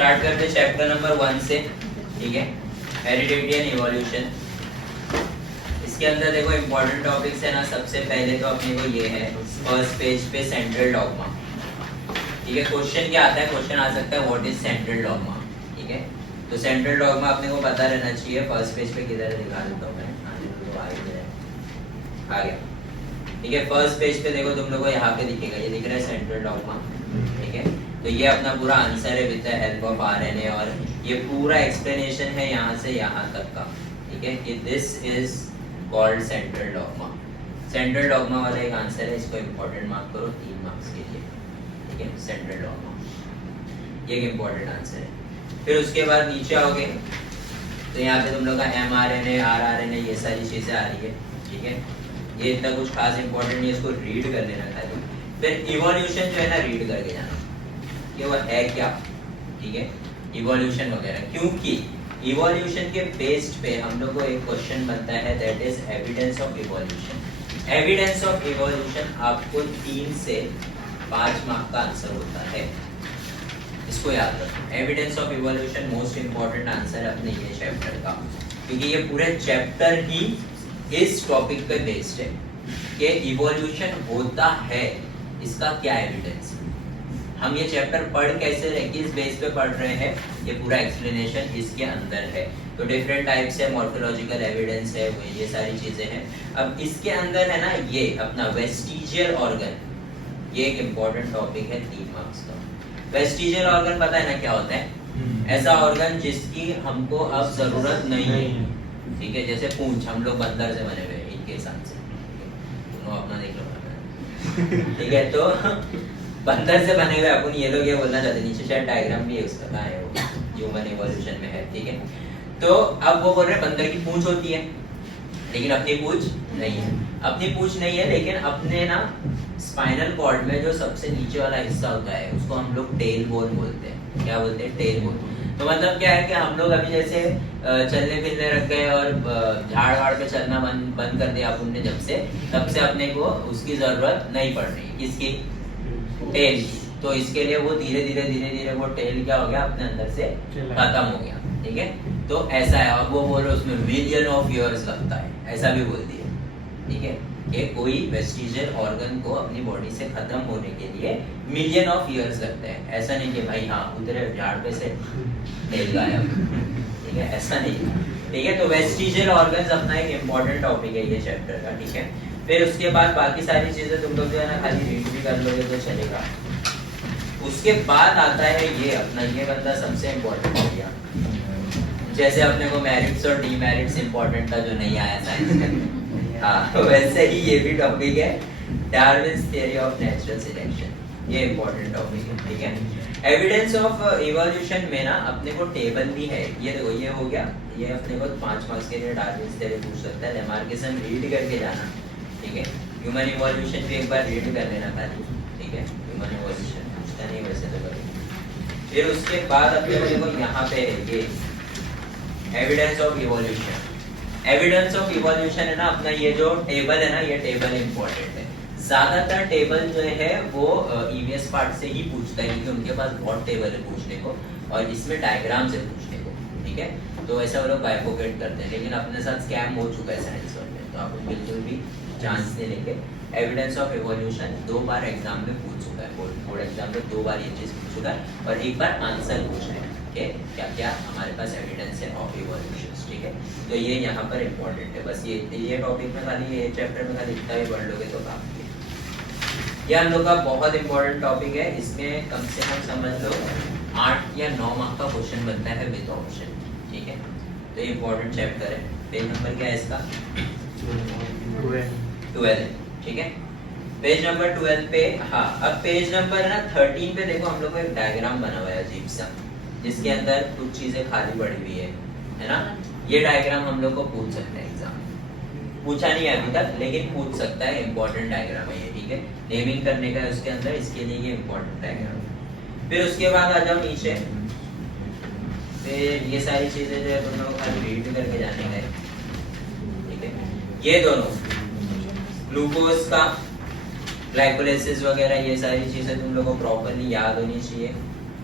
Start करते chapter number 1 से, ठीक है, हेरिडिटी एंड इवोल्यूशन। इसके अंदर देखो इंपॉर्टेंट टॉपिक्स है ना, सबसे पहले तो अपने को ये है फर्स्ट पेज पे सेंट्रल डॉगमा, ठीक है। क्वेश्चन क्या आता है, क्वेश्चन आ सकता है व्हाट इज सेंट्रल डॉगमा, ठीक है। तो सेंट्रल डॉगमा अपने को पता रहना चाहिए। फर्स्ट पेज पे किधर है दिखा देता हूँ मैं, आ गया, ठीक है। फर्स्ट पेज पे देखो तुम लोगों को यहाँ पे दिखेगा, ये दिख रहा है सेंट्रल डॉगमा, ठीक है। तो ये अपना पूरा आंसर है with the help of RNA, और ये पूरा एक्सप्लेनेशन है यहाँ से यहाँ तक का, ठीक है, कि this is called central dogma. Central dogma वाला एक आंसर है, इसको इंपॉर्टेंट मार्क करो 3 मार्क्स के लिए, ठीक है। सेंट्रल डॉगमा ये एक इंपॉर्टेंट आंसर है। फिर उसके बाद नीचे आओगे तो यहाँ पे तुम लोग का mRNA, rRNA ये सारी चीजें आ रही है, ठीक है। ये इतना कुछ खास इंपॉर्टेंट नहीं है, इसको रीड कर लेना खाली। फिर इवोल्यूशन जो है ना, रीड करके जाना कि वो है क्या, ठीक है, इवोल्यूशन वगैरह। क्योंकि इवोल्यूशन के बेस्ड पे हम लोग को एक क्वेश्चन बनता है, that is evidence of evolution. Evidence of evolution आपको 3 से 5 मार्क का आंसर होता है, इसको याद रखो। Evidence of evolution most important answer है अपने ये चैप्टर का, क्योंकि ये पूरे चैप्टर ही इस टॉपिक पे बेस्ड है कि इवोल्यूशन होता है, इसका क्या एविडेंस है। हम ये चैप्टर पढ़ कैसे रहे, किस बेस पे पढ़ रहे हैं, ये पूरा एक्सप्लेनेशन इसके अंदर है। तो डिफरेंट टाइप्स है, मॉर्फोलॉजिकल एविडेंस है, ये सारी चीजें हैं। अब इसके अंदर है ना ये अपना वेस्टिजियल ऑर्गन, ये एक इम्पोर्टेंट टॉपिक है 3 मार्क्स का। वेस्टिजियल ऑर्गन पता है ना क्या होता है, ऐसा ऑर्गन जिसकी हमको अब जरूरत नहीं है, ठीक है। जैसे पूंछ, हम लोग बंदर से बने हुए हैं इनके हिसाब से, दोनों अपना देख लो, ठीक है। तो बंदर से बने हुए अपन, ये लोग ये बोलना चाहते हैं, नीचे शायद डायग्राम भी है उसका, कहाँ है वो, ह्यूमन इवोल्यूशन में है, ठीक है। तो अब वो बोल रहे हैं बंदर की पूंछ होती है, लेकिन अपनी पूंछ नहीं है। अपनी पूंछ नहीं है, लेकिन अपने ना स्पाइनल कॉर्ड में जो सबसे नीचे वाला हिस्सा होता है, उसको हम लोग टेल बोन बोलते हैं। क्या बोलते हैं? Tail bone. तो मतलब क्या है कि हम लोग अभी जैसे चलने फिरने रख गए और झाड़ वाड़ पे चलना बंद कर दिया अपन ने, जब से तब से अपने को उसकी जरूरत नहीं पड़ रही, किसकी? टेल की। तो इसके लिए वो धीरे धीरे वो टेल क्या हो गया, अपने अंदर से खत्म हो गया, ठीक है। तो ऐसा है, और वो बोल रहे उसमें मिलियन ऑफ ईयर्स लगता है, ऐसा भी बोल दिया, ठीक है, कि कोई वेस्टिजियल ऑर्गन को अपनी बॉडी से खत्म होने के लिए मिलियन ऑफ ईयर्स लगते हैं। ऐसा नहीं कि भाई हाँ उतरे झाड़ पे से टेल गायब, ठीक है, ऐसा नहीं, ठीक है। तो वेस्टिजियल ऑर्गन्स अपना एक इम्पोर्टेंट टॉपिक है ये चैप्टर का, ठीक है। फिर उसके बाद बाकी सारी चीजें तुम लोग जो है ना खाली रीड भी कर लोगे तो चलेगा। उसके बाद आता है ये अपना, ये बंदा सबसे इम्पोर्टेंट हो गया, जैसे अपने को मेरिट्स और डीमेरिट्स इम्पोर्टेंट था जो नहीं आया साइंस हाँ, वैसे ही ये भी टॉपिक है, Darwin's theory of natural selection, ये इम्पोर्टेंट टॉपिक है, ठीक है। एविडेंस ऑफ इवोल्यूशन में ना अपने को टेबल भी है, ये देखो ये हो गया, ये अपने को 5 मार्क्स के लिए डार्विन्स थ्योरी पूछ सकता है, लेमार्किसन रीड करके जाना, ठीक है। ह्यूमन इवोल्यूशन भी एक बार रीड कर लेना खाली, ठीक है। ह्यूमन इवोल्यूशन पूछता नहीं वैसे तो कभी। फिर उसके बाद अपने को देखो यहाँ पे ये evidence of evolution. Evidence of evolution है ना अपना, ये जो टेबल है ना, ये टेबल इंपॉर्टेंट है। ज्यादातर टेबल जो है वो ईवीएस पार्ट से ही पूछता है, क्योंकि उनके पास बहुत टेबल है पूछने को, और इसमें डायग्राम से पूछने को, ठीक है। तो ऐसा वो लोग बाइफोकेट करते हैं, लेकिन अपने साथ स्कैम हो चुका है साइंस में, तो आप बिल्कुल भी चांस नहीं लेंगे। Evidence of evolution 2 bar exam में पूछ चुका है, बोर्ड एग्जाम में 2 बार ये चीज पूछ चुका है, और 1 बार आंसर पूछ रहे हैं कि क्या क्या हमारे पास एविडेंस है ऑफ इवोल्यूशन, ठीक है। तो ये यहाँ पर इम्पोर्टेंट है, बस ये टॉपिक में खाली, ये चैप्टर में खाली इतना ही पढ़ लोगे तो काफी है। ये हम लोग का बहुत इंपॉर्टेंट टॉपिक है, इसमें कम से कम समझ लो 8 या 9 मार्क का क्वेश्चन बनता है विद ऑप्शन, ठीक है। तो ये इंपॉर्टेंट चैप्टर है। पेज नंबर क्या है इसका? 12, ठीक है। पेज नंबर 12 पे, हाँ, अब पेज नंबर ना 13 पे देखो हम लोग को एक डायग्राम बना हुआ है अजीब सा, जिसके अंदर कुछ चीजें खाली पड़ी हुई है ना। ये डायग्राम हम लोग को पूछ सकते हैं, एग्जाम पूछा नहीं है अभी तक, लेकिन पूछ सकता है, इंपॉर्टेंट डायग्राम है ये, ठीक है। नेमिंग करने का है उसके अंदर, इसके लिए ये इंपॉर्टेंट डायग्राम है। फिर उसके बाद आ जाओ नीचे, फिर ये सारी चीजें जो है तुम लोग खाली रीड करके जाने का, ठीक है। ये दोनों ग्लूकोज का ग्लाइकोलाइसिस वगैरह, ये सारी चीजें तुम लोग को प्रॉपर्ली याद होनी चाहिए,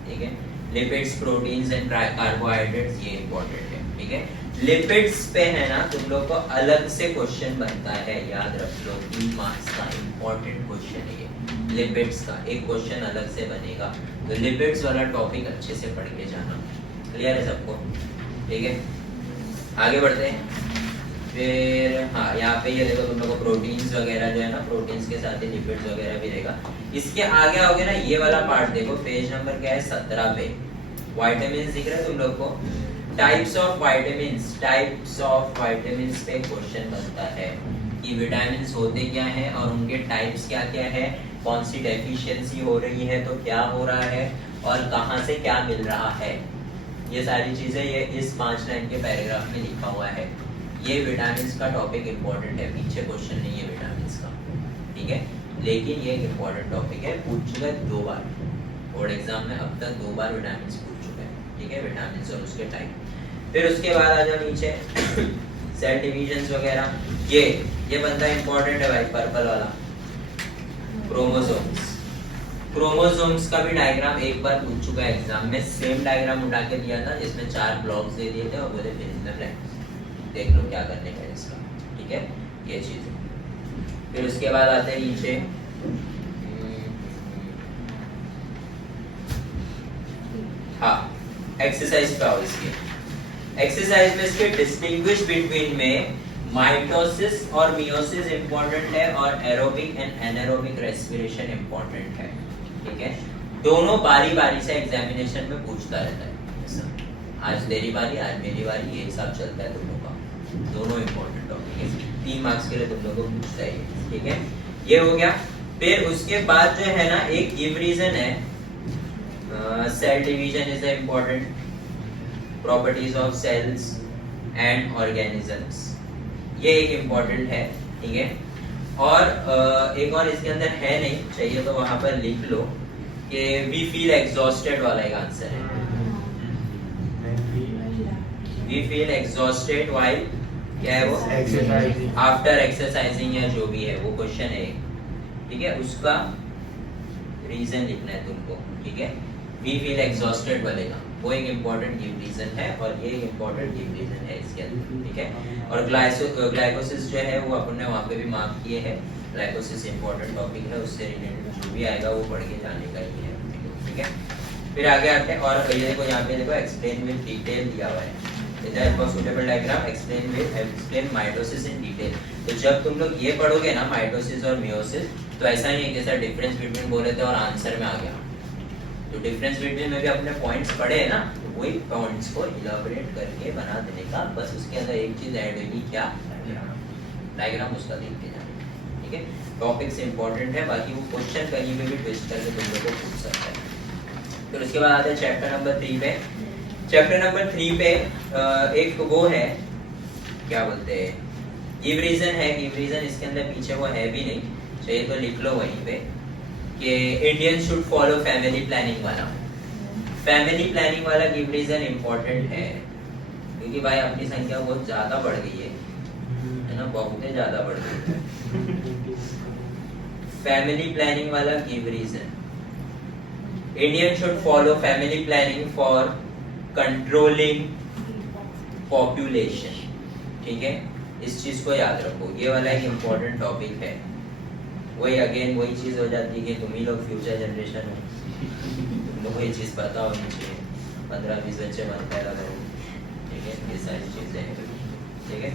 ठीक है। लिपिड्स, प्रोटीन्स एंड कार्बोहाइड्रेट्स, ये इंपॉर्टेंट है, ठीक है। लिपिड्स पे है ना तुम लोग को अलग से क्वेश्चन बनता है, याद रख लो, 3 मार्क्स का इंपॉर्टेंट क्वेश्चन है ये। लिपिड्स का एक क्वेश्चन अलग से बनेगा, तो लिपिड्स वाला टॉपिक अच्छे से पढ़ के जाना। क्लियर है सबको? ठीक है, आगे बढ़ते हैं। फिर हाँ, यहाँ पे ये देखो तुम लोग को प्रोटीन्स वगैरह जो है ना, प्रोटीन्स के साथ ही लिपिड्स वगैरह भी रहेगा। इसके आगे आओगे ना, ये वाला पार्ट देखो, पेज नंबर क्या है, 17 पे विटामिन्स दिख रहा है तुम लोग को। Types of vitamins, types of vitamins पे क्वेश्चन बनता है कि विटामिन्स होते क्या हैं और उनके टाइप्स क्या क्या है, कौन सी डेफिशिएंसी हो रही है तो क्या हो रहा है, और कहाँ से क्या मिल रहा है। ये सारी चीजें ये इस 5 लाइन के पैराग्राफ में लिखा हुआ है। ये विटामिन्स का टॉपिक इंपॉर्टेंट है, पीछे क्वेश्चन नहीं है विटामिन्स का, ठीक है, लेकिन ये एक इंपॉर्टेंट टॉपिक है, पूछ चुका है 2 बार बोर्ड एग्जाम में, अब तक 2 बार विटामिन्स पूछ चुका है, ठीक है, विटामिन्स और उसके टाइप। फिर उसके बाद आ जाओ नीचे, सेल डिविजन्स वगैरह, ये बनता है इंपॉर्टेंट है भाई, पर्पल वाला, क्रोमोसोम्स। क्रोमोसोम्स का भी डायग्राम एक बार पूछ चुका है एग्जाम में, सेम डायग्राम उठा के दिया था जिसमें 4 ब्लॉक्स दे दिए थे और बोले फिर इन द ब्लैंक्स, देख लो क्या करने का है इसका, ठीक है, ये चीज है। फिर उसके बाद आते हैं नीचे, हाँ, एक्सरसाइज पे आओ। इसके एक्सरसाइज में इसके डिस्टिंग्विश बिटवीन में माइटोसिस और मियोसिस इंपॉर्टेंट है और aerobic and anaerobic respiration important है, ठीक है। दोनों बारी बारी से एग्जामिनेशन में पूछता रहता है, आज तेरी बारी, आज मेरी बारी, ये हिसाब चलता है तुम लोग का, दोनों इंपॉर्टेंट टॉपिक है, 3 मार्क्स के लिए तुम लोग को पूछता है, ठीक है, ये हो गया। फिर उसके बाद जो है ना, एक गिव रीजन है, cell division is the important, properties of cells and organisms, ये एक इम्पोर्टेंट है, ठीक है। और एक और इसके अंदर है नहीं, चाहिए तो वहां पर लिख लो कि वी फील एग्जॉस्टेड वाला एक आंसर है, वी फील एग्जॉस्टेड व्हाइल, क्या है वो, एक्सरसाइजिंग, आफ्टर एक्सरसाइजिंग या जो भी है वो क्वेश्चन है, ठीक है, उसका रीजन लिखना है तुमको, ठीक है। वी फील एग्जॉस्टेड बनेगा, वो एक इम्पोर्टेंट गिव रीजन है और ये एक इम्पोर्टेंट गिव रीजन है इसके अंदर, ठीक है। और ग्लाइकोसिस जो है वो अपन ने वहाँ पे भी मार्क किए हैं, ग्लाइकोसिस इम्पोर्टेंट टॉपिक है, उससे रिलेटेड जो भी आएगा वो पढ़ के जाने का ही है, ठीक है। फिर आगे आते हैं, और ये देखो यहाँ पे देखो एक्सप्लेन विद डिटेल दिया हुआ है, suitable diagram, explain mitosis in detail. तो जब तुम लोग ये पढ़ोगे ना माइटोसिस और मियोसिस, तो ऐसा नहीं है कि सर डिफरेंस बिटवीन बोले थे और आंसर में आ गया, तो डिफरेंस बिटवीन में भी अपने पॉइंट्स पढ़े हैं ना, तो वही पॉइंट्स को इलाबोरेट करके बना देने का, बस उसके अंदर एक चीज ऐड होगी, क्या, डायग्राम उसका देख के जाना, ठीक है। टॉपिक्स इंपॉर्टेंट है, बाकी वो क्वेश्चन कहीं पे भी ट्विस्ट करके तुम लोग को पूछ सकता है। फिर उसके बाद आते हैं चैप्टर नंबर 3 पे। चैप्टर नंबर 3 पे एक वो है, क्या बोलते हैं, गिव रीजन है। गिव रीजन इसके अंदर पीछे वो है भी नहीं, चाहिए तो लिख लो वहीं पे कि Indian should follow family planning वाला। फैमिली प्लानिंग वाला गिव रीजन इंपॉर्टेंट है, क्योंकि भाई अपनी संख्या बहुत ज्यादा बढ़ गई है ना, बहुत ज्यादा बढ़ गई है। फैमिली प्लानिंग वाला give reason, Indian should follow family planning for controlling population, ठीक है, इस चीज को याद रखो, ये वाला एक इम्पोर्टेंट टॉपिक है। वही अगेन वही चीज हो जाती है कि तुम ही लोग फ्यूचर जनरेशन हो, तुम लोग को ये चीज पता होनी चाहिए, 15-20 बच्चे मत पैदा करो, ठीक है, ये सारी चीजें हैं, ठीक है।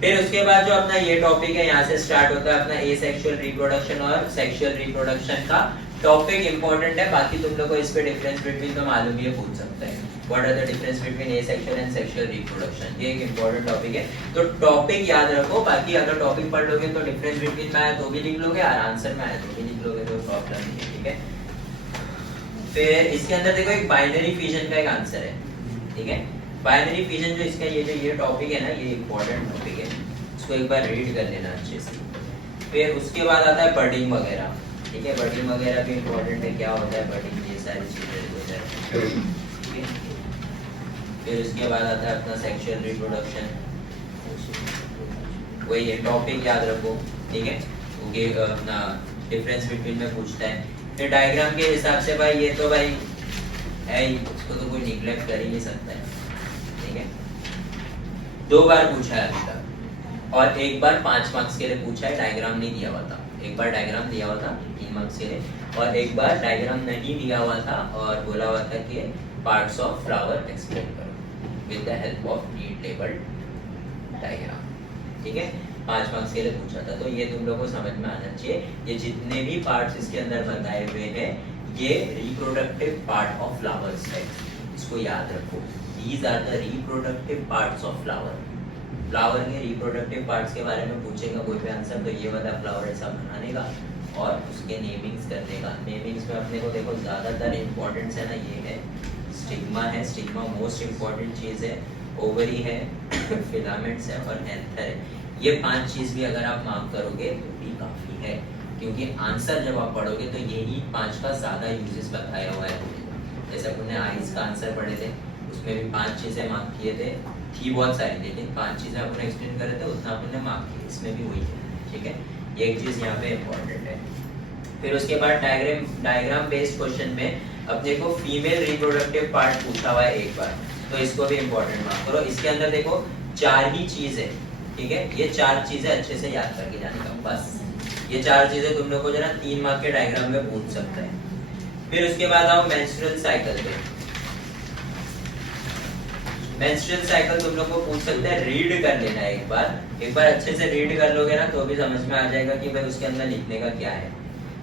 फिर उसके बाद जो अपना ये टॉपिक है, यहाँ से स्टार्ट होता है अपना एसेक्सुअल रिप्रोडक्शन और सेक्सुअल रिप्रोडक्शन का टॉपिक इंपॉर्टेंट है। बाकी तुम लोग को इस पे डिफरेंस बिटवीन तो मालूम ही पूछ सकते हैं, what are the difference between asexual and sexual reproduction, ये एक इंपॉर्टेंट टॉपिक है। तो टॉपिक याद रखो, बाकी अगर टॉपिक पढ़ लोगे तो डिफरेंस बिटवीन में आया तो भी लिख लोगे और आंसर में आया तो भी लिख लोगे, तो प्रॉब्लम नहीं है, ठीक है। फिर इसके अंदर देखो एक बाइनरी फिजन का एक आंसर है, ठीक है। बाइनरी फिजन जो इसका ये टॉपिक है ना, ये इंपॉर्टेंट टॉपिक है, इसको एक बार रीड कर लेना अच्छे से। फिर उसके बाद आता है बर्डिंग वगैरह, ठीक है, बर्डिंग वगैरह भी इंपॉर्टेंट है, क्या होता है बर्डिंग, ये सारी चीजें हो जाए, ठीक है। फिर उसके बाद आता है अपना सेक्सुअल रिप्रोडक्शन, वही है, टॉपिक याद रखो, ठीक है, क्योंकि अपना डिफरेंस बिटवीन में पूछता है। फिर डायग्राम के हिसाब से भाई ये तो भाई है ही, उसको तो कोई निग्लेक्ट कर ही नहीं सकता है, ठीक है। 2 बार पूछा है अभी तक, और एक बार 5 मार्क्स के लिए पूछा है, डायग्राम नहीं दिया हुआ था। एक बार डायग्राम दिया हुआ था 3 मार्क्स के लिए, और एक बार डायग्राम नहीं दिया हुआ था और बोला हुआ था कि पार्ट्स ऑफ फ्लावर एक्सप्लेन करो with the help of neat labelled diagram, ठीक है। 5 मार्क्स के लिए पूछा था, तो ये तुम लोगों को समझ में आना चाहिए। ये जितने भी पार्ट्स इसके अंदर बताए हुए हैं, ये रिप्रोडक्टिव पार्ट ऑफ फ्लावर्स है, इसको याद रखो। These are the reproductive parts of flower. Flower के रिप्रोडक्टिव पार्ट्स के बारे में पूछेगा कोई भी आंसर, तो ये वाला फ्लावर ऐसा बनाने का और उसके नेमिंग्स करने का। नेमिंग्स में अपने को देखो ज़्यादातर इम्पोर्टेंस है ना, ये है स्टिग्मा है, स्टिग्मा मोस्ट इम्पोर्टेंट चीज़ है, ओवरी है, फिलामेंट्स है और एंथर है। ये 5 चीज़ भी अगर आप मार्क करोगे तो भी काफ़ी है, क्योंकि आंसर जब आप पढ़ोगे तो यही 5 का ज़्यादा यूजेस बताया हुआ है। जैसे अपने आइज का आंसर पढ़े थे, उसमें भी 5 चीज़ें मार्क किए थे, थी बहुत सारी, लेकिन 5 चीज़ें अपने एक्सप्लेन करे थे, उतना अपने मार्क किए, इसमें भी वही है, ठीक है। ये एक चीज़ यहाँ पे इम्पोर्टेंट है। फिर उसके बाद डायग्राम बेस्ड क्वेश्चन में अपने को फीमेल रिप्रोडक्टिव पार्ट पूछा हुआ है एक बार, तो इसको भी इम्पोर्टेंट मार्क करो। इसके अंदर देखो 4 ही चीज़ है, ठीक है। ये 4 चीज़ें अच्छे से याद करके जाने का, बस ये 4 चीज़ें तुम लोग को जो ना 3 मार्क के डायग्राम में पूछ सकता है। फिर उसके बाद आओ मेंस्ट्रुअल साइकिल पे। मेंस्ट्रुअल साइकिल तुम लोग को पूछ सकते हैं, रीड कर लेना है एक बार अच्छे से रीड कर लोगे ना तो भी समझ में आ जाएगा कि भाई उसके अंदर लिखने का क्या है।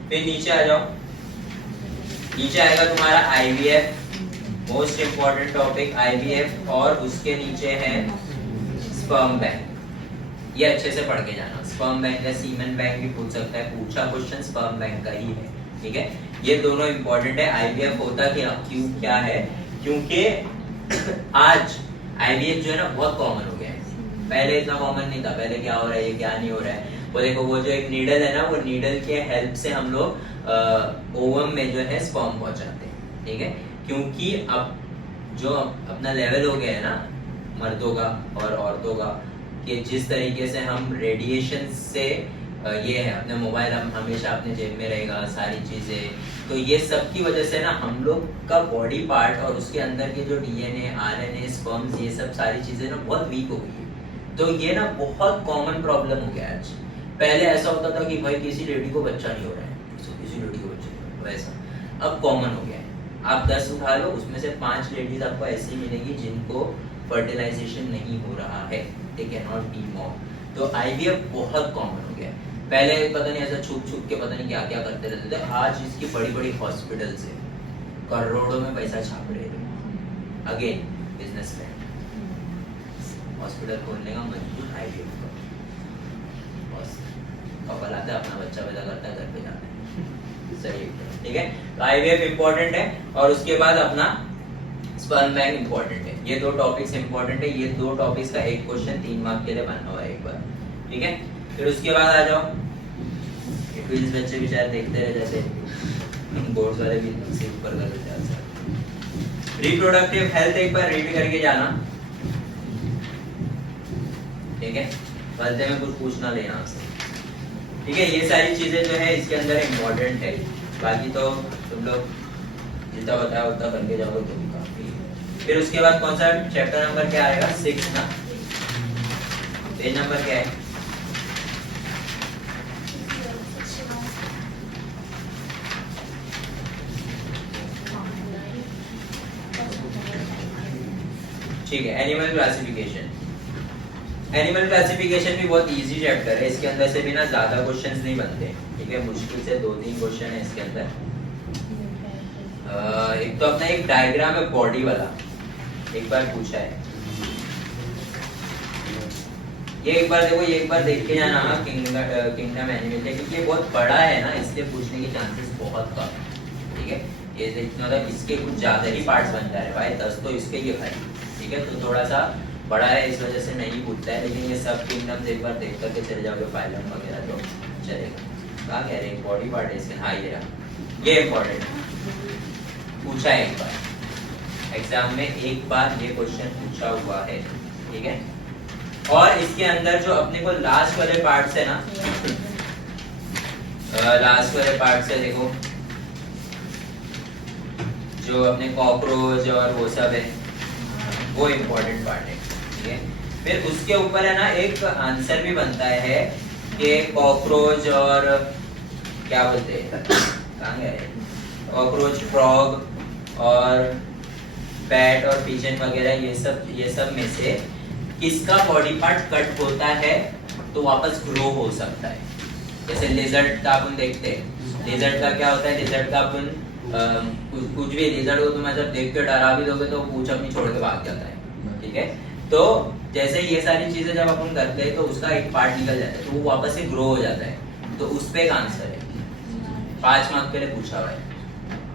फिर नीचे आ जाओ, नीचे आएगा तुम्हारा IVF, most important topic IVF, और उसके नीचे है स्पर्म बैंक। ये अच्छे से पढ़ के जाना, स्पर्म बैंक या सीमेन बैंक भी पूछ सकता है, पूछा क्वेश्चन स्पर्म बैंक का ही है, ठीक है। ये दोनों इंपॉर्टेंट है। आईवीएफ होता क्यों क्या है, क्योंकि आज आईवीएफ जो है ना बहुत कॉमन हो गया है, पहले इतना कॉमन नहीं था। पहले क्या हो रहा है, ये क्या नहीं हो रहा है, वो देखो वो जो एक नीडल है ना, वो नीडल के हेल्प से हम लोग ओवम में जो है स्पर्म पहुंचाते हैं, ठीक है। क्योंकि अब जो अपना लेवल हो गया है ना मर्दों का और औरतों का, कि जिस तरीके से हम रेडिएशन से ये है, अपने मोबाइल हम हमेशा अपने जेब में रहेगा, सारी चीजें, तो ये सब की वजह से ना हम लोग का बॉडी पार्ट और उसके अंदर के जो डीएनए, आरएनए, स्पर्म्स, ये सब सारी चीजें ना बहुत वीक हो गई है। तो ये ना बहुत कॉमन प्रॉब्लम हो गया आज। पहले ऐसा होता था कि भाई किसी लेडी को बच्चा नहीं हो रहा है, किसी लेडी को बच्चा नहीं हो रहा है, वैसा अब कॉमन हो गया है। आप 10 उठा लो, उसमें से 5 लेडीज आपको ऐसी मिलेगी जिनको फर्टिलाइजेशन नहीं हो रहा है, they can not be mom. तो आईवीएफ बहुत कॉमन हो गया है। पहले पता नहीं ऐसा छुप छुप के पता नहीं क्या क्या करते रहते थे, आज इसकी बड़ी बड़ी हॉस्पिटल्स है, करोड़ों में पैसा छाप रहे थे। अगेन बिजनेसमैन, हॉस्पिटल खोलने का मंजूर आईवीएफ का, बस कपल आता है, अपना बच्चा पैदा करता है, घर पे जाता है, सही, ठीक है। तो आईवीएफ इंपॉर्टेंट है, और उसके बाद अपना स्पर्म बैंक इंपॉर्टेंट है। ये 2 टॉपिक्स इंपॉर्टेंट है। ये 2 टॉपिक्स का एक क्वेश्चन 3 मार्क के लिए बना हुआ है एक बार, ठीक है। फिर उसके बाद आ जाओ, ट्विंस बच्चे बेचारे देखते रह जाते, बोर्ड्स वाले भी सिर्फ ऊपर कर देते हैं। रिप्रोडक्टिव हेल्थ एक बार रीड करके जाना, ठीक है, बदले में कुछ पूछना लेना आपसे, ठीक है। ये सारी चीजें जो है इसके अंदर इम्पोर्टेंट है, बाकी तो तुम लोग जितना बताया उतना करके जाओगे तो भी काफी है। फिर उसके बाद कौन सा चैप्टर नंबर क्या आएगा, 6 ना, पेज नंबर क्या है, ठीक है। एनिमल क्लासिफिकेशन, एनिमल क्लासिफिकेशन भी बहुत इजी चैप्टर है, इसके अंदर से भी ना ज्यादा क्वेश्चंस नहीं बनते, ठीक है। मुश्किल से 2-3 क्वेश्चन है इसके अंदर। एक तो अपना एक डायग्राम है बॉडी वाला, एक बार पूछा है, ये एक बार देखो, ये एक बार देख के जाना किंगडम एनिमल, लेकिन ये बहुत बड़ा है ना, इसलिए पूछने के चांसेस बहुत कम है, ठीक है। ये मतलब इसके कुछ ज्यादा ही पार्ट्स बन जा रहे भाई, 10 तो इसके ही भाई, ठीक है। तो थोड़ा सा बड़ा है, इस वजह से नहीं पूछता है, लेकिन ये सब किंगडम्स एक बार देख करके चले जाओगे, फाइलम वगैरह तो चलेगा। कहाँ कह रहे हैं बॉडी पार्ट है इसके, हाँ ये रहा, ये इम्पोर्टेंट पूछा है एक बार एग्जाम में, एक बार ये क्वेश्चन पूछा हुआ है, ठीक है। और इसके अंदर जो अपने को लास्ट वाले पार्ट है ना, लास्ट वाले पार्ट से देखो जो अपने कॉकरोच और वो सब है, वो इम्पोर्टेंट पार्ट है, ठीक है। फिर उसके ऊपर है ना एक आंसर भी बनता है कि कॉकरोच और क्या बोलते हैं, कहाँ गए, कॉकरोच, फ्रॉग और बैट और पिजन वगैरह, ये सब में से किसका बॉडी पार्ट कट होता है तो वापस ग्रो हो सकता है। जैसे लेजर्ड का अपन देखते हैं, लेजर्ड का क्या होता है, लेजर्ड का अपन कुछ भी लेजर्ड को तुम जब देख के डरा भी दोगे तो पूंछ अपनी छोड़ के भाग जाता है, ठीक है। तो जैसे ये सारी चीजें जब अपन करते हैं तो उसका एक पार्ट निकल जाता है तो वो वापस से ग्रो हो जाता है, तो उस पे एक आंसर है, 5 मार्क्स के लिए पूछा हुआ है,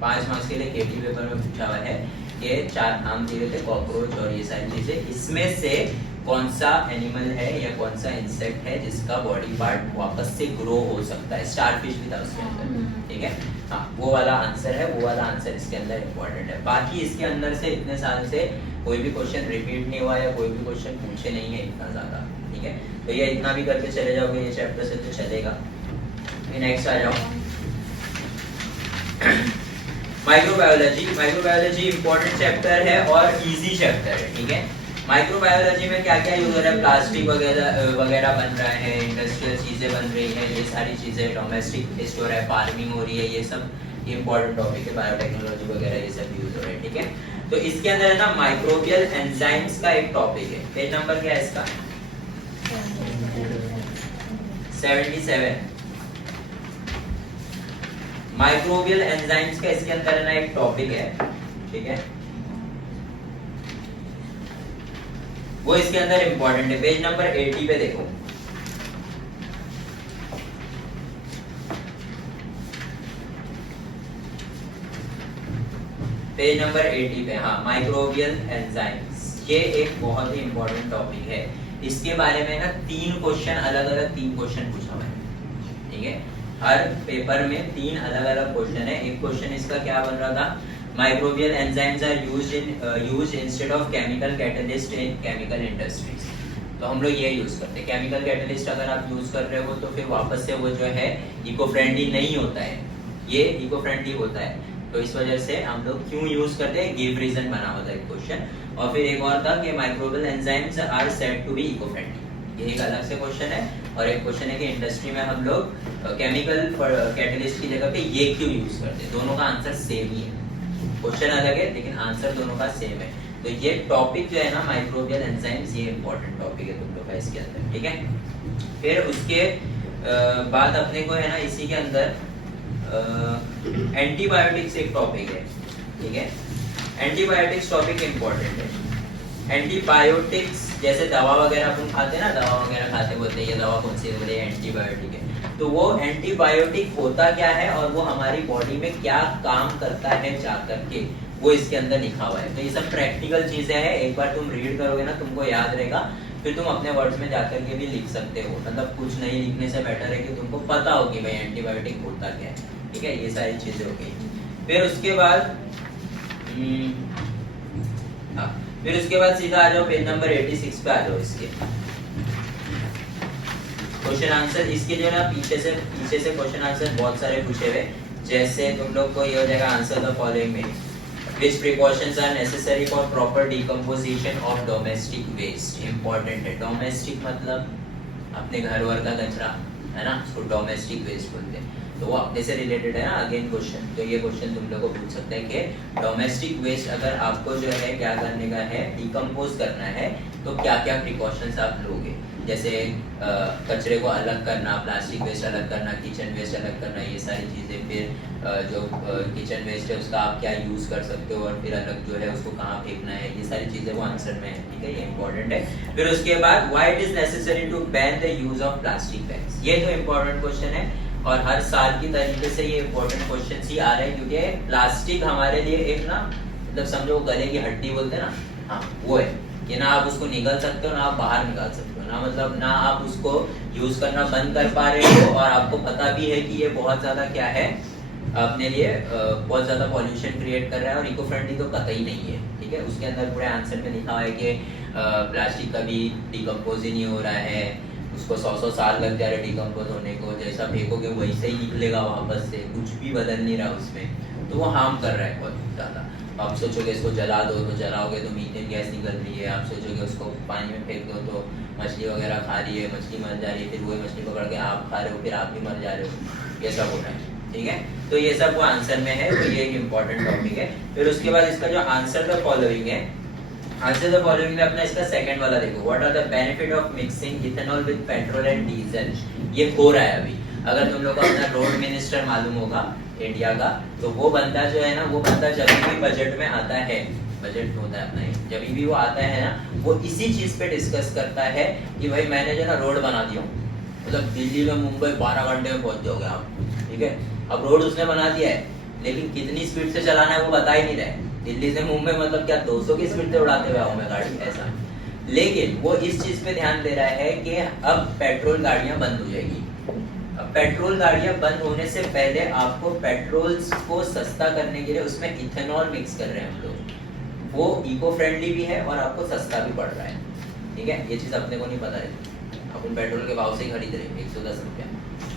5 मार्क्स के लिए केटी पेपर में पूछा हुआ है कि 4 नाम दिए थे, कॉकरोच और ये सारी चीजें, इसमें से कौन सा एनिमल है या कौन सा इंसेक्ट है जिसका बॉडी पार्ट वापस से ग्रो हो सकता है। स्टारफिश भी था उसके अंदर, ठीक है। हाँ, वो वाला आंसर है, वो वाला आंसर इसके अंदर इम्पोर्टेंट है। बाकी इसके अंदर से इतने साल से कोई भी क्वेश्चन रिपीट नहीं हुआ या कोई भी क्वेश्चन पूछे नहीं है इतना ज्यादा, ठीक है। तो ये इतना भी करके चले जाओगे ये चैप्टर से तो चलेगा। नेक्स्ट आ जाओ, माइक्रोबायोलॉजी। माइक्रोबायोलॉजी इंपॉर्टेंट चैप्टर है और इजी चैप्टर है, ठीक है। माइक्रोबायोलॉजी में क्या क्या यूज हो रहा है, प्लास्टिक वगैरह बन रहा है, इंडस्ट्रियल चीजें बन रही है, ये सारी चीजें, डोमेस्टिक वेस्ट हो रहा है, फार्मिंग हो रही है, ये सब इंपॉर्टेंट टॉपिक है, बायोटेक्नोलॉजी वगैरह ये सब यूज हो रहा है, ठीक है। तो इसके अंदर है ना माइक्रोबियल एंजाइम्स का एक टॉपिक है। पेज नंबर क्या है इसका, 77। माइक्रोबियल एंजाइम्स का इसके अंदर है ना एक टॉपिक है, ठीक है, वो इसके अंदर इंपॉर्टेंट है। पेज नंबर 80 पे देखो, पेज नंबर 80 पे, हाँ, माइक्रोबियल एंजाइम्स, ये एक बहुत ही इंपॉर्टेंट टॉपिक है। इसके बारे में ना 3 क्वेश्चन, अलग अलग 3 क्वेश्चन पूछा हुआ है, ठीक है। हर पेपर में 3 अलग अलग क्वेश्चन है। एक क्वेश्चन इसका क्या बन रहा था, microbial enzymes are used instead of chemical catalyst in chemical industries. तो हम लोग ये यूज करते हैं, केमिकल कैटलिस्ट अगर आप यूज कर रहे हो तो फिर वापस से वो जो है इको फ्रेंडली नहीं होता है, ये इको फ्रेंडली होता है। तो इस वजह से हम लोग क्यों यूज करते हैं, गिव रीजन बना हुआ था एक क्वेश्चन। और फिर एक और था कि microbial enzymes are said to be eco friendly, ये एक अलग से क्वेश्चन है। और एक क्वेश्चन है कि इंडस्ट्री में हम लोग केमिकल कैटलिस्ट की जगह पे ये क्यों यूज करते हैं। दोनों का आंसर सेम ही है, क्वेश्चन अलग है लेकिन आंसर दोनों का सेम है। तो ये टॉपिक जो है ना माइक्रोबियल एंजाइम्स, ये इंपॉर्टेंट टॉपिक है तुम लोग का इसके अंदर, ठीक है। फिर उसके बाद अपने को है ना इसी के अंदर एंटीबायोटिक्स एक टॉपिक है, ठीक है। एंटीबायोटिक्स टॉपिक इंपॉर्टेंट है। एंटीबायोटिक्स जैसे दवा वगैरह अपन खाते हैं ना, दवा वगैरह खाते बोलते हैं ये दवा कौन सी है, बोले एंटीबायोटिक है। तो वो एंटीबायोटिक होता क्या है और वो हमारी बॉडी में क्या काम करता है जा करके, वो इसके अंदर लिखा हुआ है। तो ये सब प्रैक्टिकल चीजें हैं, एक बार तुम रीड करोगे ना तुमको याद रहेगा, फिर तुम अपने वर्ड्स में जाकर के भी लिख सकते हो। मतलब कुछ नहीं लिखने से बेटर है कि तुमको पता हो कि भाई एंटीबायोटिक होता क्या है, ठीक है। ये सारी चीजें हो गई। फिर उसके बाद फिर उसके बाद सीधा आ जाओ पेज नंबर 86 पे आ जाओ। इसके क्वेश्चन आंसर इसके जो ना पीछे से क्वेश्चन आंसर बहुत सारे पूछे हुए। जैसे तुम लोग को ये हो जाएगा आंसर द फॉलोइंग में which precautions are necessary for proper decomposition of domestic waste। Important है। डोमेस्टिक मतलब अपने घर वर का कचरा है ना, उसको डोमेस्टिक वेस्ट बोलते हैं। तो वो अपने से रिलेटेड है ना अगेन क्वेश्चन। तो ये क्वेश्चन तुम लोग को पूछ सकते हैं कि डोमेस्टिक वेस्ट अगर आपको जो है क्या करने का है, डिकम्पोज करना है, तो क्या क्या प्रिकॉशंस आप लोगे। जैसे कचरे को अलग करना, प्लास्टिक वेस्ट अलग करना, किचन वेस्ट अलग करना, ये सारी चीज़ें। फिर जो किचन वेस्ट है उसका आप क्या यूज़ कर सकते हो और फिर अलग जो है उसको कहाँ फेंकना है, ये सारी चीज़ें वो आंसर में है, ठीक है। ये इंपॉर्टेंट है। फिर उसके बाद why it is necessary to ban the use of plastic bags. ये तो इंपॉर्टेंट क्वेश्चन है और हर साल की तरीके से ये इंपॉर्टेंट क्वेश्चन ही आ रहे हैं, क्योंकि प्लास्टिक हमारे लिए एक ना मतलब समझो गले की हड्डी बोलते हैं ना, हाँ वो है कि ना आप उसको निकल सकते हो ना आप बाहर निकाल सकते हो, ना मतलब ना आप उसको यूज करना बंद कर पा रहे हो और आपको पता भी है कि ये बहुत ज्यादा क्या है अपने लिए बहुत ज्यादा पॉल्यूशन क्रिएट कर रहा है और इको फ्रेंडली तो कतई नहीं है, ठीक है। उसके अंदर पूरे आंसर में लिखा है कि प्लास्टिक कभी डिकम्पोज ही नहीं हो रहा है, उसको 100 साल लग जा रहे डिकम्पोज होने को, जैसा फेंकोगे वैसे ही निकलेगा वापस से, कुछ भी बदल नहीं रहा उसमें, तो वो हार्म कर रहा है बहुत ज़्यादा। आप सोचोगे इसको जला दो, तो जलाओगे तो मीथेन गैस निकल रही है, आप सोचोगे उसको पानी में फेंक दो तो मछली वगैरह खा रही है, मछली मर जा रही है, फिर वही मछली पकड़ के आप खा रहे हो, फिर आप भी मर जा रहे हो, ये सब हो रहा है। ठीक है, तो ये सब वो आंसर में है, तो ये एक इम्पॉर्टेंट टॉपिक है। फिर उसके बाद इसका जो आंसर द फॉलोइंग है, आंसर द फॉलोइंग में अपना इसका सेकंड वाला देखो, what are the benefit of mixing ethanol with petrol and diesel. ये हो रहा है अभी, अगर तुम लोग को अपना रोड मिनिस्टर मालूम होगा इंडिया का, तो वो बंदा जो है ना, वो बंदा जब भी बजट में आता है, बजट होता है अपना, जब भी वो आता है ना, वो इसी चीज पे डिस्कस करता है कि भाई मैंने जो ना रोड बना दिया, मतलब दिल्ली में मुंबई 12 घंटे में पहुंच जाओगे आप, ठीक है। अब रोड उसने बना दिया है, लेकिन कितनी स्पीड से चलाना है वो बता ही नहीं रहे। दिल्ली से मुंबई मतलब क्या 200 की स्पीड से उड़ाते हुए आऊं मैं गाड़ी, ऐसा। लेकिन वो इस चीज पे ध्यान दे रहा है कि अब पेट्रोल गाड़ियां बंद हो जाएगी। अब पेट्रोल गाड़ियां बंद होने से पहले आपको पेट्रोल को सस्ता करने के लिए उसमें इथेनॉल मिक्स कर रहे हैं हम लोग, वो इको फ्रेंडली भी है और आपको सस्ता भी पड़ रहा है। ठीक है, ये चीज अपने को नहीं पता है, अपन पेट्रोल के भाव से ही खरीद रहे हैं 110 रुपया,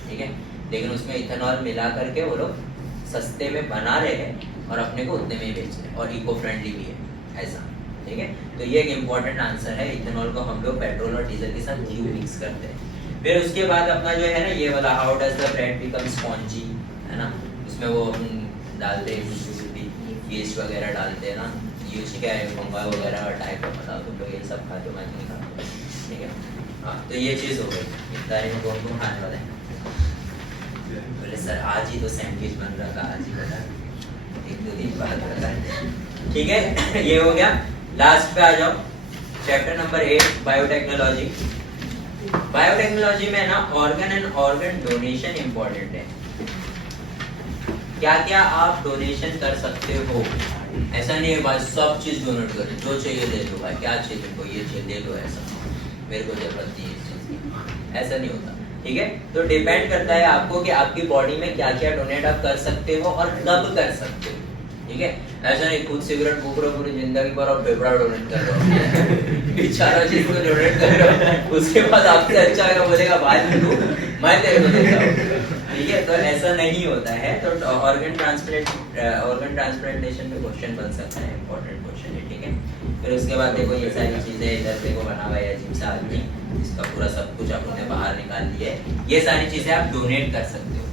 ठीक है, लेकिन उसमें इथेनॉल मिला करके वो लोग सस्ते में बना रहे हैं और अपने को उतने में ही बेच रहे हैं, और इको फ्रेंडली भी है, ऐसा। ठीक है, तो ये एक इम्पॉर्टेंट आंसर है, इथेनॉल को हम लोग पेट्रोल और डीजल के साथ क्यों मिक्स करते हैं। फिर उसके बाद अपना जो है ना ये वाला, how does the bread become spongy, है ना, उसमें वो डालते हैं यीस्ट वगैरह डालते हैं ना, यीस्ट क्या है, बंगाल वगैरह टाइप का, बताओ तुम लोग ये सब खाते हो, मैं नहीं खाता। ठीक है, हाँ, तो ये चीज़ हो गई। इफ्तारी में कौन कौन खाने वाला है? बोले सर आज ही तो सैंडविच बन रहा था, आज ही बता, एक दो दिन बाद बता। ठीक है, ये हो गया। लास्ट पे आ जाओ, चैप्टर नंबर 8 बायोटेक्नोलॉजी। बायोटेक्नोलॉजी में ना organ and organ donation important है। क्या क्या आप डोनेशन कर सकते हो, ऐसा नहीं है बस सब चीज डोनेट करो, जो चाहिए दे दो भाई, क्या चाहिए तुमको, ये चाहिए दे दो, ऐसा मेरे को जरूरत नहीं है इस चीज की, ऐसा नहीं होता। ठीक है, तो डिपेंड करता है आपको कि आपकी बॉडी में क्या क्या डोनेट आप कर सकते हो और कब कर सकते हो। ठीक है, ऐसा नहीं खुद सिगरेट फूक रहे हो पूरी जिंदगी भर और फेफड़ा डोनेट कर रहे हो, बेचारा चीज को डोनेट कर रहे हो, उसके बाद आपसे अच्छा है बोलेगा भाई तू, मैं तेरे को देता हूँ। ठीक है, तो ऐसा नहीं होता है। तो ऑर्गन ट्रांसप्लांटेशन पे क्वेश्चन बन सकता है, इंपॉर्टेंट क्वेश्चन है। ठीक है, फिर उसके बाद देखो ये सारी चीजें इधर देखो बना हुआ है अजीब सा आदमी, इसका पूरा सब कुछ आपने बाहर निकाल दिया है। ये सारी चीजें आप डोनेट कर सकते हो,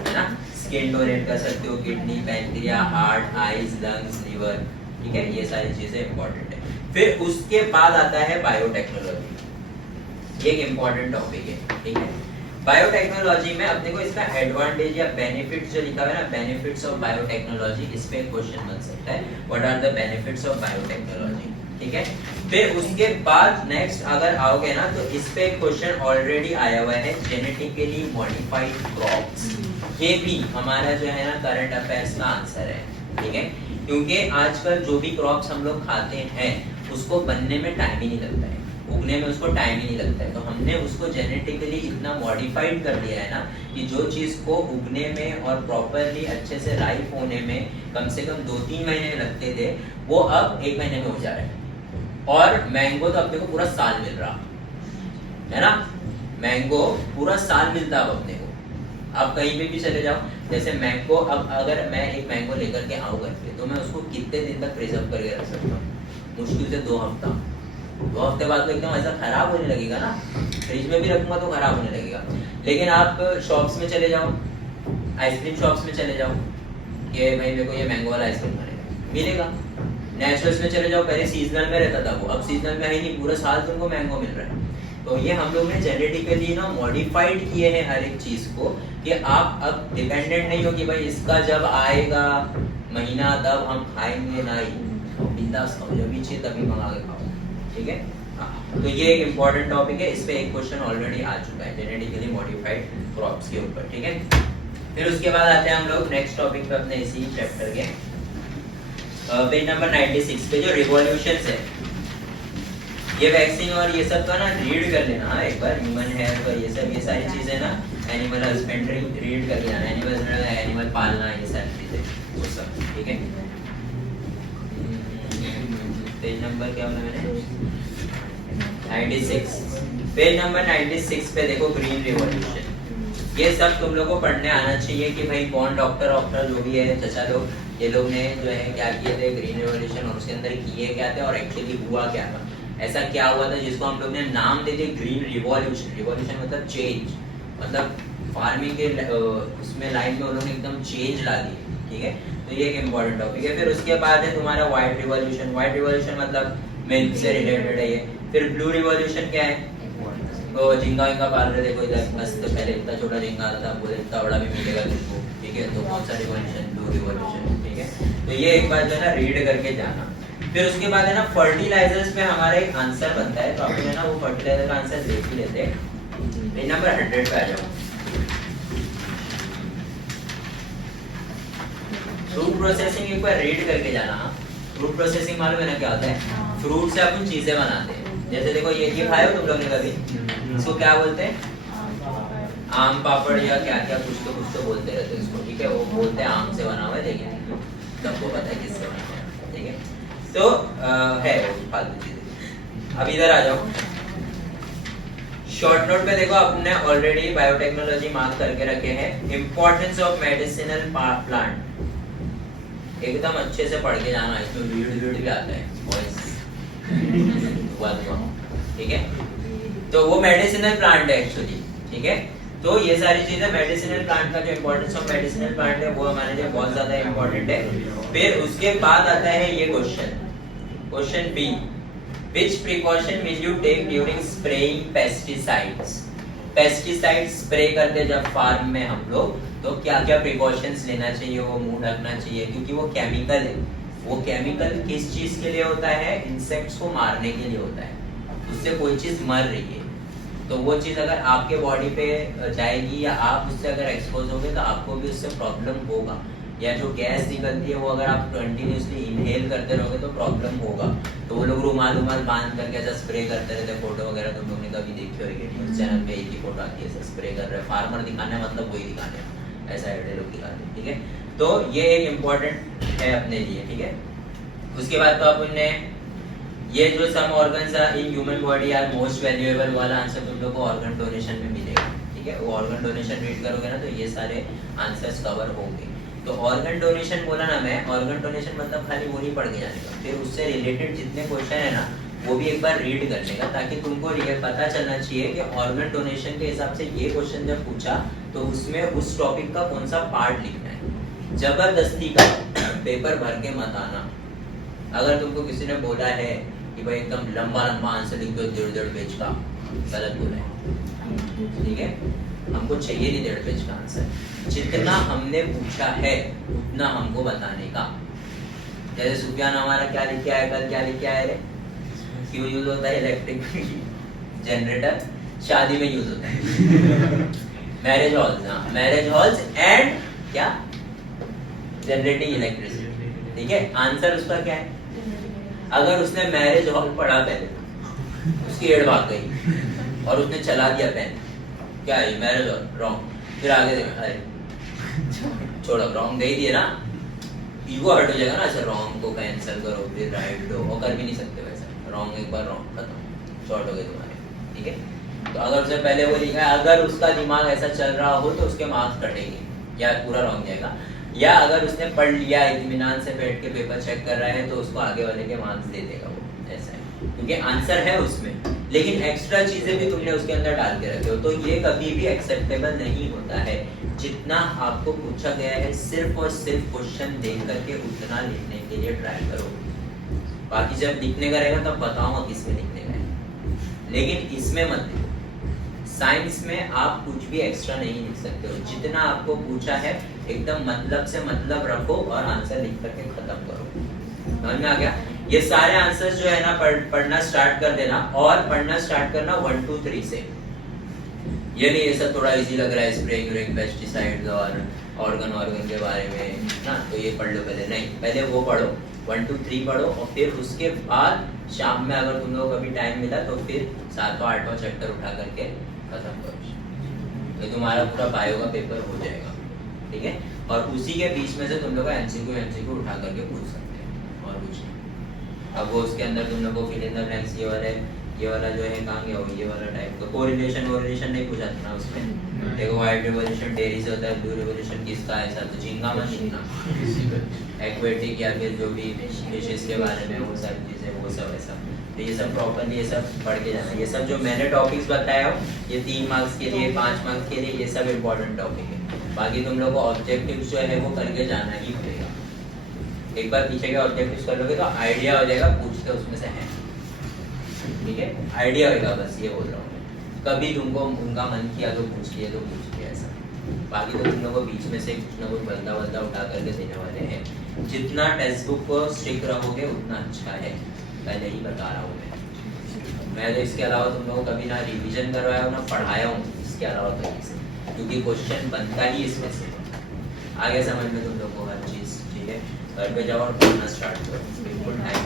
है ना, स्किन डोनेट कर सकते हो, kidney, pancreas, heart, eyes, lungs, liver. ठीक है, ये सारी चीजें इंपॉर्टेंट है। फिर उसके बाद आता है बायोटेक्नोलॉजी, ये एक इंपॉर्टेंट टॉपिक है। ठीक है, बायोटेक्नोलॉजी में अपने को इसका एडवांटेज या बेनिफिट्स जो लिखा हुआ है ना, बेनिफिट्स ऑफ बायोटेक्नोलॉजी, इस पे क्वेश्चन बन सकता है, what are the benefits of biotechnology. ठीक है, फिर उसके बाद नेक्स्ट अगर आओगे ना तो इस पे क्वेश्चन ऑलरेडी आया हुआ है, जेनेटिकली मॉडिफाइड क्रॉप्स। ये भी हमारा जो है ना करंट अफेयर्स का आंसर है। ठीक है, क्योंकि आजकल जो भी क्रॉप्स हम लोग खाते हैं उसको बनने में टाइम ही नहीं लगता है, उगने में उसको टाइम ही नहीं लगता है, तो हमने उसको जेनेटिकली इतना मॉडिफाइड कर दिया है ना कि जो चीज को उगने में और प्रॉपरली अच्छे से राइप होने में कम से कम 2-3 महीने लगते थे, वो अब 1 महीने में हो जा रहा है। और मैंगो तो अपने को पूरा साल मिल रहा है ना, मैंगो पूरा साल मिलता है अब अपने को। आप कहीं पे भी चले जाओ, जैसे मैंगो, अब अगर मैं एक मैंगो लेकर के आऊँ घर पे, तो मैं उसको कितने दिन तक प्रिजर्व करके रख सकता हूँ? मुश्किल से 2 हफ्ता। 2 हफ्ते बाद तो एकदम ऐसा खराब होने लगेगा ना, फ्रिज में भी रखूंगा तो खराब होने लगेगा। लेकिन आप शॉप्स में चले जाओ, आइसक्रीम शॉप्स में चले जाओ कि भाई मेरे को ये मैंगो वाला आइसक्रीम खाने मिलेगा। नेचुरल्स में चले जाओ, पहले सीजनल में रहता था वो, अब सीजनल में है नहीं, पूरा साल तुमको मैंगो मिल रहा है। तो ये हम लोग ने जेनेटिकली ना मॉडिफाइड किए हैं हर एक चीज को, कि आप अब डिपेंडेंट नहीं हो कि भाई इसका जब आएगा महीना तब हम खाएंगे, नहीं, बिंदास खाओ, जब भी चाहिए तभी मंगा के खाओ। ठीक है, हाँ, तो ये एक इम्पॉर्टेंट टॉपिक है, इस पे एक क्वेश्चन ऑलरेडी आ चुका है जेनेटिकली मॉडिफाइड क्रॉप्स के ऊपर। ठीक है, फिर उसके बाद आते हैं हम लोग नेक्स्ट टॉपिक पे अपने इसी चैप्टर के पेज नंबर 96 पे, जो रिवॉल्यूशंस है, ये वैक्सीन और ये सब का ना रीड कर लेना है एक बार, ह्यूमन हेयर का ये सब, ये सारी चीजें ना, एनिमल हस्बेंड्री रीड कर लेना, एनिमल पालना, ये सारी चीजें वो सब। ठीक है, पेज नंबर क्या बोला मैंने, 96 पेज नंबर 96 पे देखो ग्रीन रिवॉल्यूशन। ये सब तुम लोग को पढ़ने आना चाहिए कि भाई कौन डॉक्टर जो भी है चचा लोग ये लोग ने जो है क्या किए थे ग्रीन रिवॉल्यूशन और उसके अंदर किए क्या थे और एक्चुअली हुआ क्या था। ऐसा क्या हुआ था जिसको हम लोग ने नाम दे दिया ग्रीन रिवॉल्यूशन। रिवॉल्यूशन मतलब चेंज, मतलब फार्मिंग के उसमें लाइन में उन्होंने एकदम चेंज ला दी, ठीक है। तो ये एक इम्पोर्टेंट टॉपिक है। फिर उसके बाद है तुम्हारा व्हाइट रिवॉल्यूशन। व्हाइट रिवॉल्यूशन मतलब मिल्क से रिलेटेड है ये। फिर ब्लू रिवॉल्यूशन क्या है, तो झींगा विंगा पाल रहे, देखो इधर मस्त, पहले इतना छोटा झींगा आता था, बोले इतना बड़ा भी मिलेगा तुमको, ठीक है। तो कौन सा रिवॉल्यूशन, ब्लू रिवॉल्यूशन, ठीक है। तो ये एक बार जो है ना रीड करके जाना। फिर उसके बाद है ना फर्टिलाइजर्स में हमारा एक आंसर बनता है, तो अपन है ना वो फर्टिलाइजर का आंसर देख ही लेते हैं। पेज नंबर 100 पे आ जाओ। फ्रूट प्रोसेसिंग एक बार रीड करके जाना। फ्रूट प्रोसेसिंग मालूम है ना क्या होता है? फ्रूट से अपन चीजें बनाते हैं। जैसे देखो ये खाए हो तुम लोग ने कभी? इसको क्या बोलते हैं? आम पापड़ या क्या क्या कुछ तो बोलते रहते हैं इसको, ठीक है। वो बोलते हैं आम से बना हुआ है, लेकिन सबको पता है किससे बना हुआ है, ठीक है। तो है फालतू चीजें। अब इधर आ जाओ। शॉर्ट नोट पे देखो अपने ऑलरेडी बायोटेक्नोलॉजी मार्क करके रखे हैं। इंपॉर्टेंस ऑफ मेडिसिनल प्लांट एकदम अच्छे से पढ़ के जाना, इसमें वीड भी आता है वॉइस, ठीक है। तो वो मेडिसिनल प्लांट है एक्चुअली, ठीक है। तो ये सारी चीजें मेडिसिनल प्लांट का जो इंपॉर्टेंस ऑफ मेडिसिनल प्लांट है वो हमारे लिए बहुत ज्यादा इंपॉर्टेंट है। फिर उसके बाद आता है ये question B, which precaution will you take during spraying pesticides? Pesticide spray करते जब फार्म में हम लोग, तो क्या क्या प्रिकॉशंस लेना चाहिए, वो मुंह ढकना चाहिए, क्योंकि वो केमिकल है। वो केमिकल किस चीज के लिए होता है? इंसेक्ट्स को मारने के लिए होता है। उससे कोई चीज मर रही है तो वो चीज अगर आपके बॉडी पे जाएगी या आप उससे अगर एक्सपोज होगे तो आपको भी उससे प्रॉब्लम होगा। या जो गैस निकलती है वो अगर आप कंटिन्यूअसली इनहेल करते रहोगे तो प्रॉब्लम होगा। तो वो लोग रुमाल बांध करके ऐसा स्प्रे करते रहते हैं। फोटो वगैरह तुम लोगों ने कभी देखी होगी, न्यूज चैनल पे एक ही फोटो आती है, ऐसा स्प्रे कर रहे हैं। फार्मर दिखाने मतलब वही दिखाने, ऐसा ऐड लोग दिखाते हैं, ठीक है। तो ये एक इम्पोर्टेंट है अपने लिए, ठीक है। उसके बाद तो अपने ये जो some organs in human body are most valuable वाला आंसर तुम लोग को ऑर्गन डोनेशन में मिलेगा, ठीक है। वो ऑर्गन डोनेशन रीड करोगे ना तो ये सारे आंसर्स कवर होंगे। तो ऑर्गन डोनेशन बोला ना मैं, ऑर्गन डोनेशन मतलब खाली वो नहीं पढ़ के जाने का, फिर उससे रिलेटेड जितने क्वेश्चन है ना वो भी एक बार रीड करने का, ताकि तुमको ये पता चलना चाहिए कि ऑर्गन डोनेशन के हिसाब से ये क्वेश्चन जब पूछा तो उसमें उस टॉपिक का कौन सा पार्ट लिखना है। जबरदस्ती का पेपर भर के मत आना। अगर तुमको किसी ने बोला है कि भाई एकदम लंबा आंसर लिख दो 1.5 पेज का, गलत बोला है, ठीक है। हमको चाहिए नहीं 1.5 पेज का आंसर, जितना हमने पूछा है उतना हमको बताने का। जैसे सुफियान हमारा क्या लिख के आया कल, क्या लिख के आया रे? क्यों यूज होता है इलेक्ट्रिक जनरेटर? शादी में यूज होता है। मैरिज हॉल्स, हाँ मैरिज हॉल्स एंड क्या जनरेटिंग इलेक्ट्रिसिटी, ठीक है। आंसर उसका क्या है? अगर उसने मैरिज हॉल पढ़ा पहले, उसकी एड भाग गई और उसने चला दिया पेन, क्या है मैरिज हॉल, रॉन्ग। फिर आगे देखा, अरे छोड़ो रॉन्ग दे दिए ना, ईगो हर्ट हो जाएगा ना। अच्छा रॉन्ग को कैंसिल करो फिर राइट दो, वो कर भी नहीं सकते वैसा। रॉन्ग एक बार रॉन्ग खत्म, शॉर्ट हो गए तुम्हारे, ठीक है। तो अगर उसने पहले वो लिखा है, अगर उसका दिमाग ऐसा चल रहा हो तो उसके मार्क्स कटेंगे या पूरा रॉन्ग जाएगा। या अगर उसने पढ़ लिया, इत्मीनान से बैठ के पेपर चेक कर रहा है तो उसको आगे वाले के मार्क्स दे देगा वो, ऐसा है। क्योंकि आंसर है उसमें, लेकिन एक्स्ट्रा चीजें भी तुमने उसके अंदर डाल के रखे हो, तो ये कभी भी एक्सेप्टेबल नहीं होता है। जितना आपको पूछा गया है सिर्फ और सिर्फ क्वेश्चन देख करके उतना लिखने के लिए ट्राई करो। बाकी जब लिखने का रहेगा तब बताऊंगा किसमें लिखने का है, लेकिन इसमें मत लिखो। साइंस में आप कुछ भी एक्स्ट्रा नहीं लिख सकते हो। जितना आपको पूछा है एकदम मतलब से मतलब रखो और आंसर लिख करके खत्म करो। समझ में आ गया? ये सारे आंसर्स जो है ना पढ़ना स्टार्ट कर देना, और पढ़ना स्टार्ट करना 1 2 3 से। ये नहीं ऐसा थोड़ा इजी लग रहा है स्प्रेइंग पेस्टिसाइड्स और ऑर्गन के बारे में ना, तो ये पढ़ लो पहले। नहीं, पहले वो पढ़ो 1 2 3 पढ़ो, और फिर उसके बाद शाम में अगर तुम लोग कभी टाइम मिला तो फिर 7वां 8वां चैप्टर उठा करके खत्म करो। तो तुम्हारा पूरा बायो का पेपर हो जाएगा, ठीक है। और उसी के बीच में से तुम लोग एमसीक्यू उठा करके पूछ सकते हैं, और कुछ नहीं। अब वो उसके अंदर तुम लोग को फिल इन द ब्लैंक्स ये वाले ये वाला जो है कहाँ गया, ये वाला टाइप का कोरिलेशन वोरिलेशन नहीं पूछा था ना उसमें। देखो व्हाइट रिवोल्यूशन डेयरी से होता है, ब्लू रिवोल्यूशन किसका है, ऐसा तो झींगा मत लिखना, एक्वेटिक या फिर जो भी फिशेस के बारे में वो सारी चीज़ें वो सब ऐसा। तो ये सब प्रॉपरली ये सब पढ़ के जाना। ये सब जो मैंने टॉपिक्स बताया हो ये 3 मार्क्स के लिए 5 मार्क्स के लिए ये सब इम्पोर्टेंट टॉपिक है। बाकी तुम लोग को ऑब्जेक्टिव्स जो है वो करके जाना ही पड़ेगा। एक बार पीछे के ऑब्जेक्टिव्स कर लोगे तो आइडिया हो जाएगा, पूछते उसमें से है, ठीक है, आइडिया होगा, बस ये बोल रहा हूँ मैं। कभी तुमको उनका मन किया तो पूछ लिया ऐसा। बाकी तो तुम लोग को बीच में से कुछ ना कुछ बदला उठा करके देने वाले हैं। जितना टेक्स्ट बुक को स्ट्रिक्ट रहोगे उतना अच्छा है, पहले ही बता रहा हूँ मैं तो इसके अलावा तुम लोगों को कभी ना रिवीजन करवाया हूँ ना पढ़ाया हूँ इसके अलावा कहीं से, क्योंकि क्वेश्चन बनता ही इसमें से। आगे समझ में तुम लोग को हर चीज़, ठीक है। घर पे जाओ और पढ़ना स्टार्ट करो, बिल्कुल टाइम